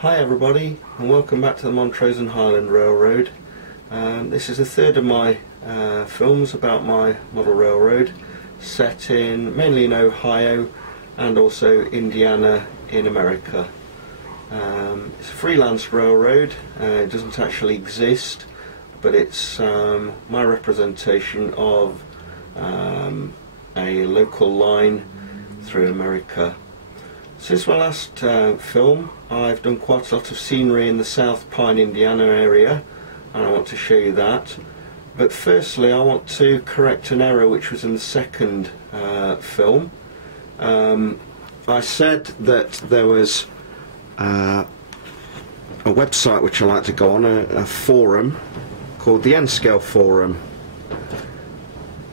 Hi everybody, and welcome back to the Montrose and Highland Railroad. This is the third of my films about my model railroad, set in mainly in Ohio and also Indiana in America. It's a freelance railroad. It doesn't actually exist, but it's my representation of a local line through America. Since my last film, I've done quite a lot of scenery in the South Pine, Indiana area, and I want to show you that. But firstly, I want to correct an error which was in the second film. I said that there was a website which I like to go on, a forum called the N-Scale Forum,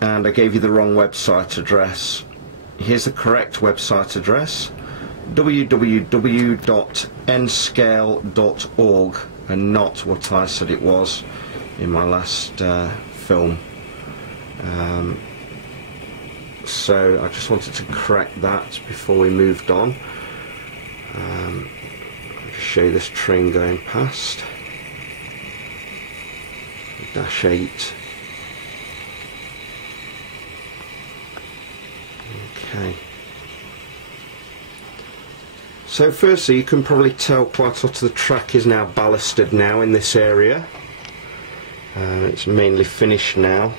and I gave you the wrong website address. Here's the correct website address: www.nscale.org, and not what I said it was in my last film. So I just wanted to correct that before we moved on. I'll show you this train going past. Dash 8. Okay. So firstly, you can probably tell quite a lot of the track is now ballasted now in this area. It's mainly finished now.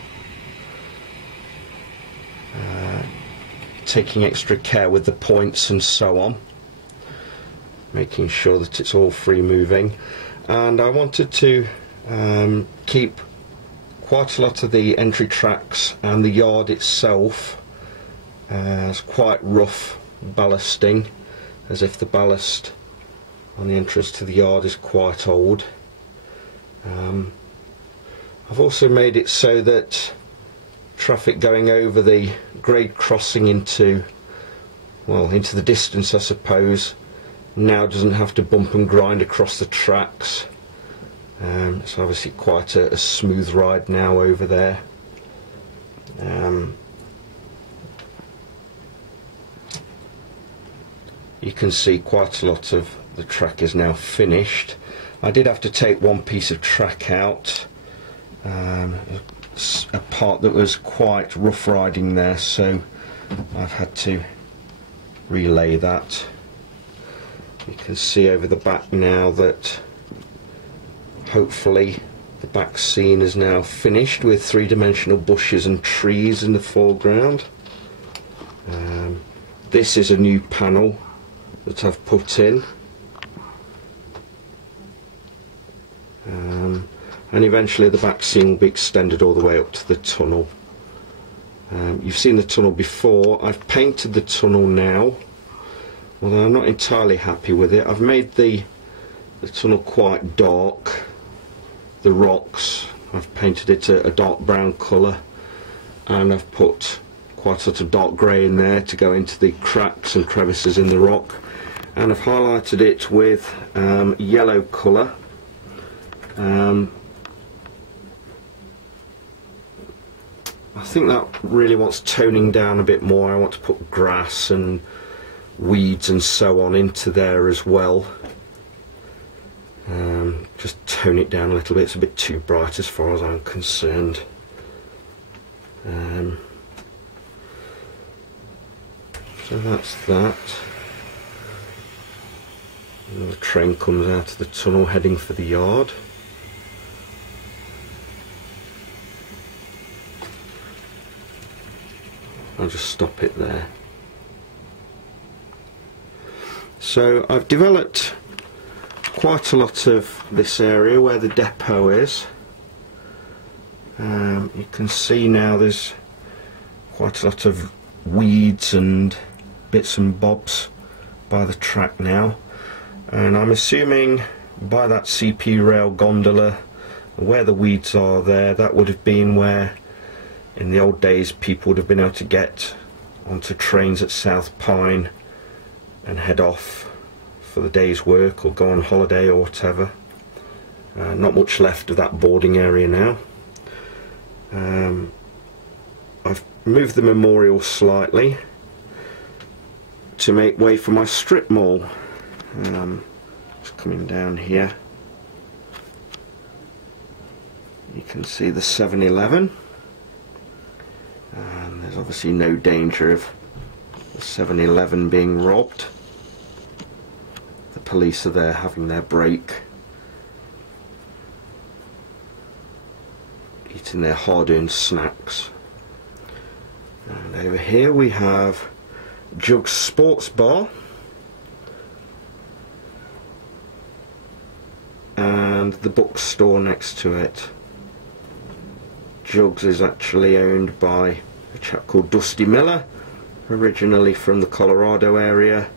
Taking extra care with the points and so on, making sure that it's all free moving. And I wanted to keep quite a lot of the entry tracks and the yard itself as quite rough ballasting, as if the ballast on the entrance to the yard is quite old. I've also made it so that traffic going over the grade crossing into the distance, I suppose, now doesn't have to bump and grind across the tracks. It's obviously quite a smooth ride now over there. You can see quite a lot of the track is now finished. I did have to take one piece of track out, a part that was quite rough riding there, so I've had to relay that. You can see over the back now that hopefully the back scene is now finished with three-dimensional bushes and trees in the foreground. This is a new panel that I've put in, and eventually the back scene will be extended all the way up to the tunnel. You've seen the tunnel before. I've painted the tunnel now, although I'm not entirely happy with it. I've made the tunnel quite dark. The rocks, I've painted it a dark brown colour, and I've put quite a lot of dark grey in there to go into the cracks and crevices in the rock, and I've highlighted it with yellow colour. I think that really wants toning down a bit more. I want to put grass and weeds and so on into there as well. Just tone it down a little bit. It's a bit too bright as far as I'm concerned. So that's that. And the train comes out of the tunnel heading for the yard. I'll just stop it there. So I've developed quite a lot of this area where the depot is. You can see now there's quite a lot of weeds and bits and bobs by the track now, and I'm assuming by that CP rail gondola where the weeds are there, that would have been where in the old days people would have been able to get onto trains at South Pine and head off for the day's work or go on holiday or whatever. Not much left of that boarding area now. I've moved the memorial slightly to make way for my strip mall. Just coming down here, you can see the 7-Eleven, and there's obviously no danger of the 7-Eleven being robbed. The police are there having their break, eating their hard-earned snacks. And over here we have Jug's Sports Bar, and the bookstore next to it. Jug's is actually owned by a chap called Dusty Miller, originally from the Colorado area,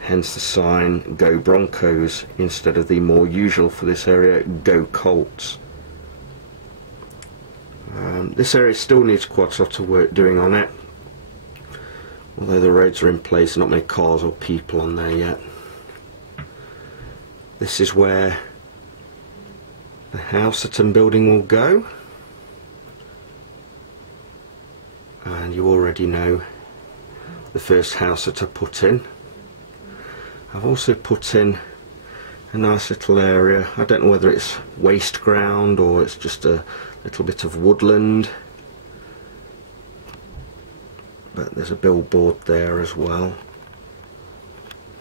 hence the sign Go Broncos instead of the more usual for this area, Go Colts. This area still needs quite a lot of work doing on it, although the roads are in place, not many cars or people on there yet. This is where the house that I'm building will go, and you already know the first house that I put in. I've also put in a nice little area. I don't know whether it's waste ground or it's just a little bit of woodland, but there's a billboard there as well.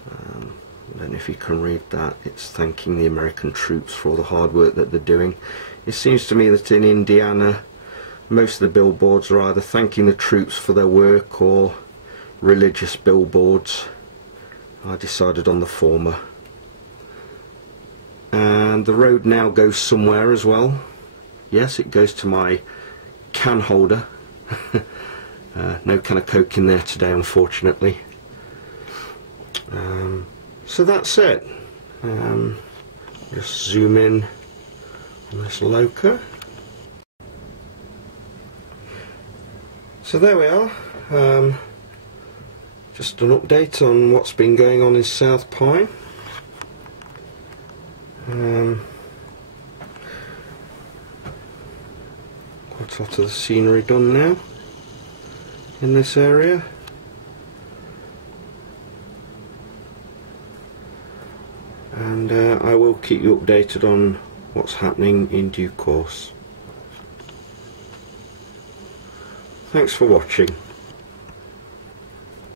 I don't know if you can read that. It's thanking the American troops for all the hard work that they're doing. It seems to me that in Indiana most of the billboards are either thanking the troops for their work or religious billboards. I decided on the former. And the road now goes somewhere as well. Yes, it goes to my can holder. No can of Coke in there today, unfortunately. So that's it. Just zoom in on this loca. So there we are. Just an update on what's been going on in South Pine. Quite a lot of the scenery done now in this area. And I will keep you updated on what's happening in due course. Thanks for watching.